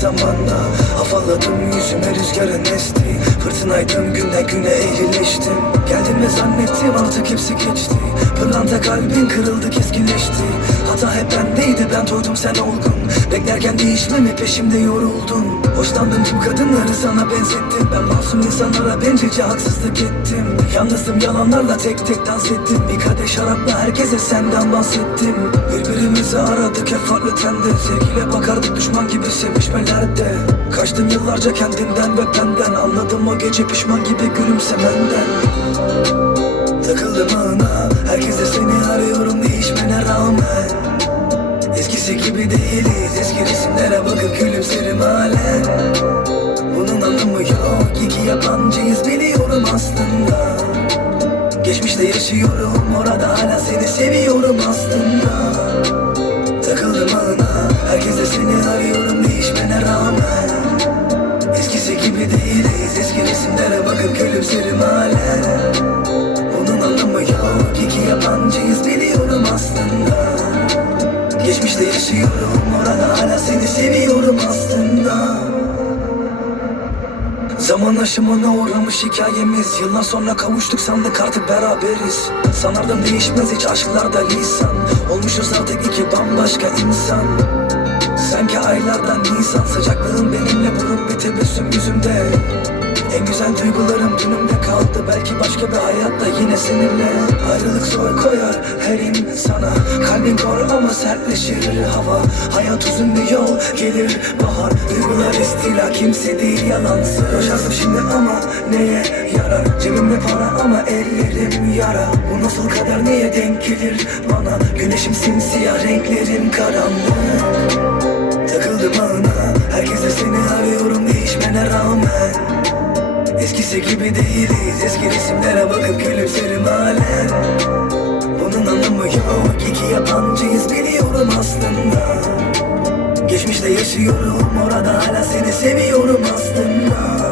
zamanda Afalladım yüzüme rüzgarın esti Fırtınaydım günden güne eğrileştim. Geldin ve zannettim artık hepsi geçti. Pırlanta kalbin kırıldı keskinleşti. Hata hep bendeydi ben toydum sen olgun. Beklerken değişmemi peşimde yoruldun. Hoşlandığım tüm kadınları sana benzettim. Ben masum insanlara bencilce haksızlık ettim. Yalnızdım yalanlarla tek tek dans ettim. Bir kadeh şarapla herkese senden bahsettim. Birbirimizi aradık hep farklı tende Sevgiyle bakardık düşman gibi sevişmelerde. Kaçtım yıllarca kendimden ve benden. Anladım o gece pişman gibi gülümsemenden. Takıldım ağına Herkese seni arıyorum değişmene rağmen. Eskisi gibi değiliz Eski resimlere bakıp gülümserim halen. Bunun anlamı yok İki yabancıyız biliyorum aslında. Geçmişte yaşıyorum Orada hala seni seviyorum aslında. Takıldım ağına Herkese seni arıyorum gülümserim halen Bunun anlamı yok. İki yabancıyız biliyorum aslında. Geçmişte yaşıyorum. Orada hala seni seviyorum aslında. Zaman aşımına uğramış hikayemiz. Yıllar sonra kavuştuk sandık artık beraberiz. Sanardım değişmez hiç aşklarda lisan. Olmuşuz artık iki bambaşka insan. Sanki aylardan Nisan. Sıcaklığın benimle bulup bir tebessüm yüzümde En güzel duygularım günümde kaldı. Belki başka bir hayatta yine seninle Ayrılık zor koyar her insana Kalbin kor ama sertleşir hava. Hayat uzun bir yol gelir bahar. Duygular istila kimse değil yalansız Yaşarsın şimdi ama neye yarar? Cebimde para ama ellerim yara. Bu nasıl kadar niye denk gelir bana? Güneşim simsiyah renklerim karanlık. Takıldım ağına. Herkese seni arıyorum değişmene rağmen Eskisi gibi değiliz. Eski resimlere bakıp gülümserim halen. Bunun anlamı yok. İki yabancıyız biliyorum aslında. Geçmişte yaşıyorum Orada hala seni seviyorum aslında